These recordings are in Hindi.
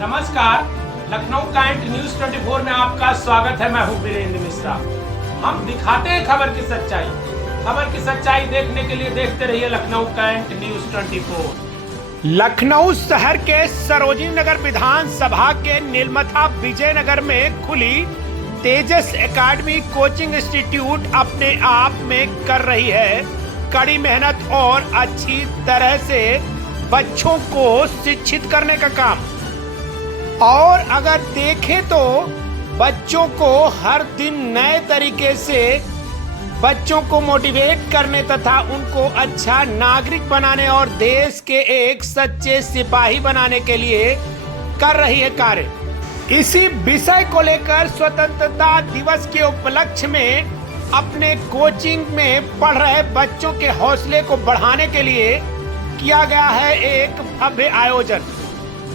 नमस्कार, लखनऊ कैंट न्यूज 24 में आपका स्वागत है। मैं हूं वीरेंद्र मिश्रा। हम दिखाते हैं खबर की सच्चाई। खबर की सच्चाई देखने के लिए देखते रहिए लखनऊ कैंट न्यूज 24। लखनऊ शहर के सरोजिनी नगर विधानसभा के नीलमथा विजयनगर में खुली तेजस एकेडमी कोचिंग इंस्टीट्यूट अपने आप में कर रही है कड़ी मेहनत और अच्छी तरह से बच्चों को शिक्षित करने का काम। और अगर देखें तो बच्चों को हर दिन नए तरीके से बच्चों को मोटिवेट करने तथा उनको अच्छा नागरिक बनाने और देश के एक सच्चे सिपाही बनाने के लिए कर रही है कार्य। इसी विषय को लेकर स्वतंत्रता दिवस के उपलक्ष्य में अपने कोचिंग में पढ़ रहे बच्चों के हौसले को बढ़ाने के लिए किया गया है एक भव्य आयोजन,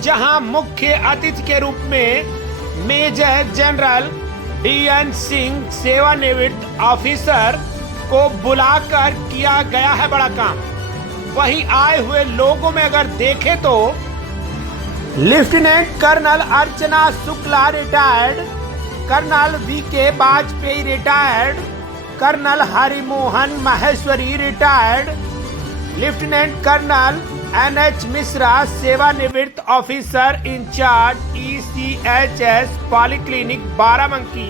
जहां मुख्य अतिथि के रूप में मेजर जनरल DN सिंह सेवानिवृत्त ऑफिसर को बुलाकर किया गया है बड़ा काम। वहीं आए हुए लोगों में अगर देखें तो lieutenant colonel Archana Shukla retired, colonel VK Vajpayee retired, colonel Harimohan Maheshwari retired, lieutenant colonel NH Mishra सेवानिवृत्त officer in charge ECHS polyclinic Barabanki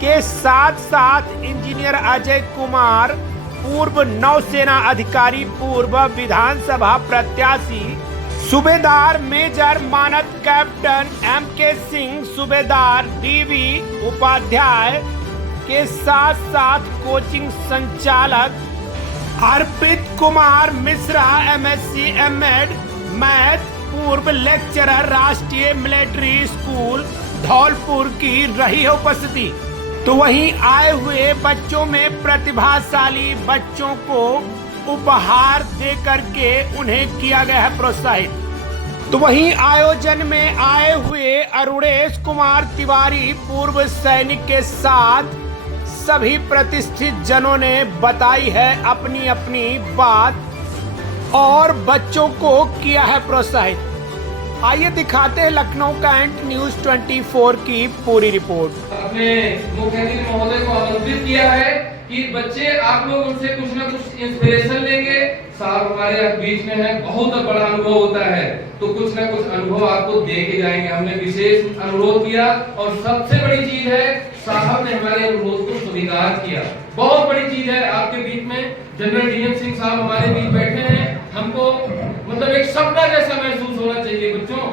के साथ साथ इंजीनियर अजय कुमार पूर्व नौसेना अधिकारी, पूर्व विधानसभा प्रत्याशी, सूबेदार मेजर मानद कैप्टन MK सिंह, सूबेदार DV उपाध्याय के साथ साथ कोचिंग संचालक Arpit Kumar Mishra MSc M.Ed math, पूर्व लेक्चरर, राष्ट्रीय मिलिट्री स्कूल धौलपुर की रही है उपस्थिति। तो वहीं आए हुए बच्चों में प्रतिभाशाली बच्चों को उपहार दे करके उन्हें किया गया है प्रोत्साहित। तो वहीं आयोजन में आए हुए अरुणेश कुमार तिवारी पूर्व सैनिक के साथ सभी प्रतिष्ठित जनों ने बताई है अपनी अपनी बात और बच्चों को किया है प्रोत्साहित। आइए दिखाते हैं लखनऊ कैंट न्यूज 24 की पूरी रिपोर्ट। अपने मुख्य अतिथि महोदय को आमंत्रित किया है कि बच्चे आप लोग उनसे कुछ ना कुछ इंस्पिरेशन लेंगे। साहब हमारे बीच में है, बहुत बड़ा अनुभव होता है, तो कुछ ना कुछ अनुभव आपको दे के जाएंगे। हमने विशेष अनुरोध किया और सबसे बड़ी चीज है साहब ने हमारे अनुरोध को स्वीकार किया। बहुत बड़ी चीज है आपके बीच में जनरल DN सिंह साहब हमारे बीच बैठे हैं। हमको मतलब एक सपना जैसा महसूस होना चाहिए। बच्चों,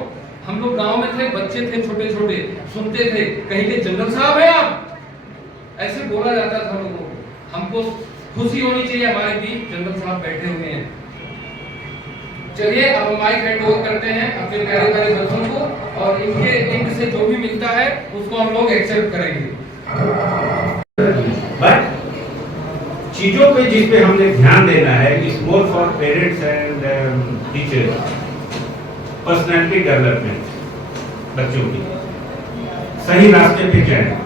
हम लोग गांव में थे, बच्चे थे छोटे छोटे, सुनते थे कहीं के जनरल साहब है आप, ऐसे बोला जाता था लोगों को। हमको खुशी होनी चाहिए हमारे बीच जनरल साहब बैठे हुए हैं। चलिए अब हम माइक हैंड ओवर करते हैं अपने प्यारे प्यारे बच्चों को और इनके से जो भी मिलता है उसको हम लोग एक्सेप्ट करेंगे। बट चीजों पे जिस पे हमने ध्यान देना है is more for parents and teachers. Personality development बच्चों की सही रास्ते पे जाए,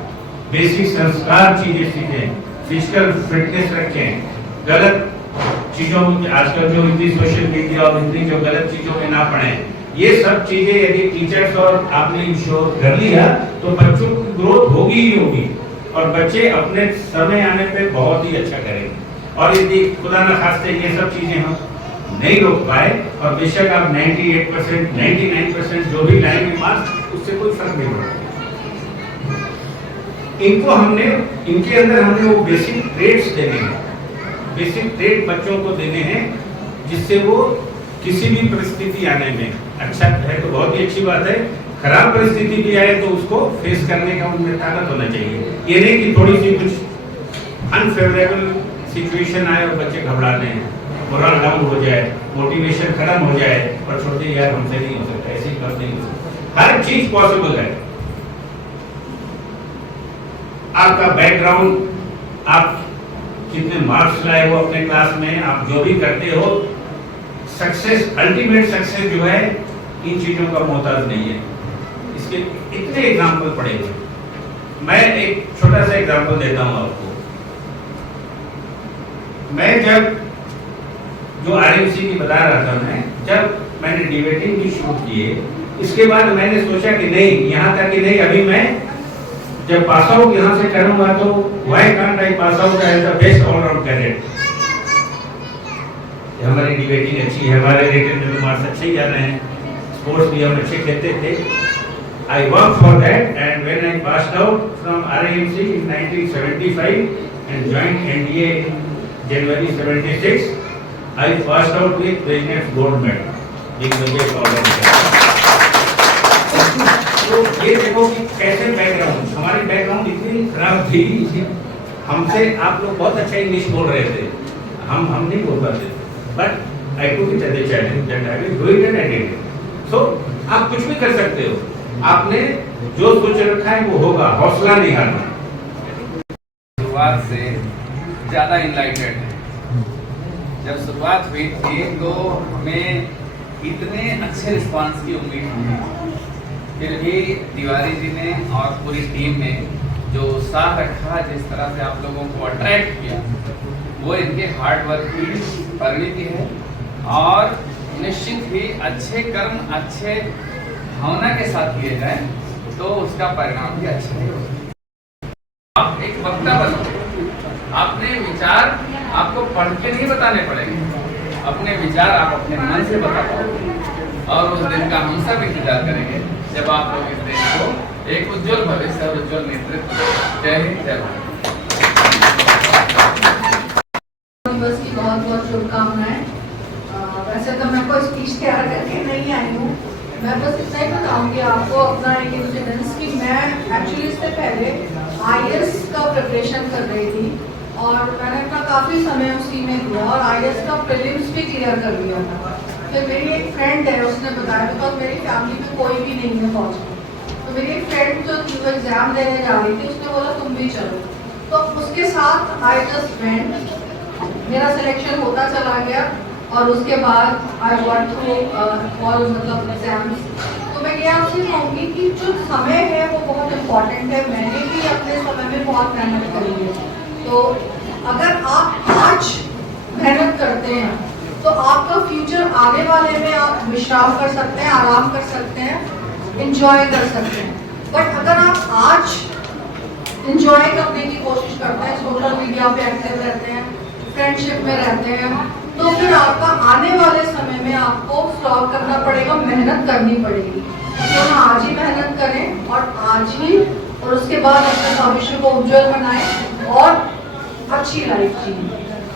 बेसिक संस्कार चीजें सीखें, फिजिकल फिटनेस रखें, गलत चीजों में आजकल जो इतनी सोशल मीडिया और इतनी जो गलत चीजों में ना पड़े, ये सब चीजें यदि टीचर्स और आपने इंश्योर कर लिया तो बच्चों की ग्रोथ होगी ही होगी और बच्चे अपने समय आने पे बहुत ही अच्छा करेंगे। और यदि खुदा न खास्ते ये सब चीजें हम नहीं रोक पाए और बेशक आप 98% 99% जो भी लाएंगे मार्क्स, उससे कोई फर्क नहीं पड़ता। इनके अंदर हमने वो बेसिक ट्रेड्स देने हैं, बेसिक ट्रेड बच्चों को देने हैं जिससे वो किसी भी परिस्थिति आने में अच्छा है तो बहुत ही अच्छी बात है, खराब परिस्थिति भी आए तो उसको फेस करने का उनमें ताकत होना चाहिए। ये नहीं कि थोड़ी सी कुछ अनफेवरेबल सिचुएशन आए और बच्चे घबराने हैं, मोरल डाउन हो जाए, मोटिवेशन खत्म हो जाए और छोटे यार हमसे नहीं हो सकता, ऐसी बात नहीं हो सकती। हर चीज पॉसिबल है। आपका बैकग्राउंड, आप कितने मार्क्स लाए हो अपने क्लास में, आप जो भी करते हो, सक्सेस, अल्टीमेट सक्सेस जो है इन चीजों का मोहताज नहीं है। इसके इतने एग्जाम्पल पड़े हुए। मैं एक छोटा सा एग्जाम्पल देता हूं आपको। मैं जब जो RMC की बता रहा था, मैं जब मैंने डिबेटिंग की शुरू किए इसके बाद मैंने सोचा कि नहीं, यहाँ तक कि नहीं, अभी मैं जब पास आउट यहाँ से करूंगा तो why can't I pass out as the best allround cadet. हमारी डिबेटिंग अच्छी है, हमारे रिटन में मार्क्स अच्छे ही आ रहे हैं, स्पोर्ट्स भी हम अच्छे खेलते थे। I worked for that, and when I passed out from RIMC in 1975 and joined NDA in January 76, I passed out with President's Gold Medal, being the best all-rounder. तो ये देखो कि कैसे बैकग्राउंड, हमारी बैकग्राउंड इतनी खराब थी, हमसे आप लोग बहुत अच्छा इंग्लिश बोल रहे थे, हम नहीं बोल पाते, but I took it as a challenge that I will do it and I did it. So आप कुछ भी कर सकते हो, आपने जो सोच रखा है वो होगा, हौसला नहीं हारना। शुरुआत से ज़्यादा इनलाइटेड है। जब शुरुआत हुई थी तो हमें इतने अच्छे रिस्पांस की उम्मीद थी, फिर भी तिवारी जी ने और पूरी टीम ने जो उत्साह रखा, जिस तरह से आप लोगों को अट्रैक्ट किया, वो इनके हार्ड वर्क की परिणति है। और निश्चित ही अच्छे कर्म अच्छे भावना के साथ किए जाए तो उसका परिणाम भी अच्छा ही होगा। आप एक वक्ता बनो, अपने विचार आपको पढ़ के नहीं बताने पड़ेंगे, अपने विचार आप अपने मन से बता पाओगे। और उस दिन का हम सब इंतजार करेंगे जब आप लोग इस देश को एक उज्जवल भविष्य और उज्जवल नेतृत्व। जय हिंद, जय भारत। दिवस की बहुत बहुत शुभकामनाएं। वैसे तो मैं कोई स्पीच तैयार करके नहीं आई हूँ, मैं बस इतना ही बताऊंगी आपको अपना एक इंसिडेंस कि मैं एक्चुअली इससे पहले IAS का प्रिपरेशन कर रही थी और मैंने अपना काफ़ी समय उसी में दिया और IAS का प्रीलिम्स भी क्लियर कर लिया था। फिर मेरी एक फ्रेंड है, उसने बताया, बिकॉज मेरी फैमिली में कोई भी नहीं है फौज में, तो मेरी एक फ्रेंड जो थी वो एग्जाम देने जा रही थी, उसने बोला तुम भी चलो, तो उसके साथ आई जस्ट वेंट, मेरा सिलेक्शन होता चला गया और उसके बाद आई गॉट थ्रू ऑल मतलब एग्जाम्स। तो मैं ये आपसे कहूँगी कि जो समय है वो बहुत इम्पॉर्टेंट है। मैंने भी अपने समय में बहुत मेहनत करी है, तो अगर आप आज मेहनत करते हैं तो आपका फ्यूचर आने वाले में आप विश्राम कर सकते हैं, आराम कर सकते हैं, एंजॉय कर सकते हैं। बट अगर आप आज एंजॉय करने की कोशिश करते हैं, सोशल मीडिया पे एक्टिव रहते हैं, फ्रेंडशिप में रहते हैं, तो फिर आपका आने वाले समय में आपको स्टॉप करना पड़ेगा, मेहनत करनी पड़ेगी। तो ना आज ही मेहनत करें और आज ही, और उसके बाद अपने भविष्य को उज्जवल बनाएं और अच्छी लाइफ जिए।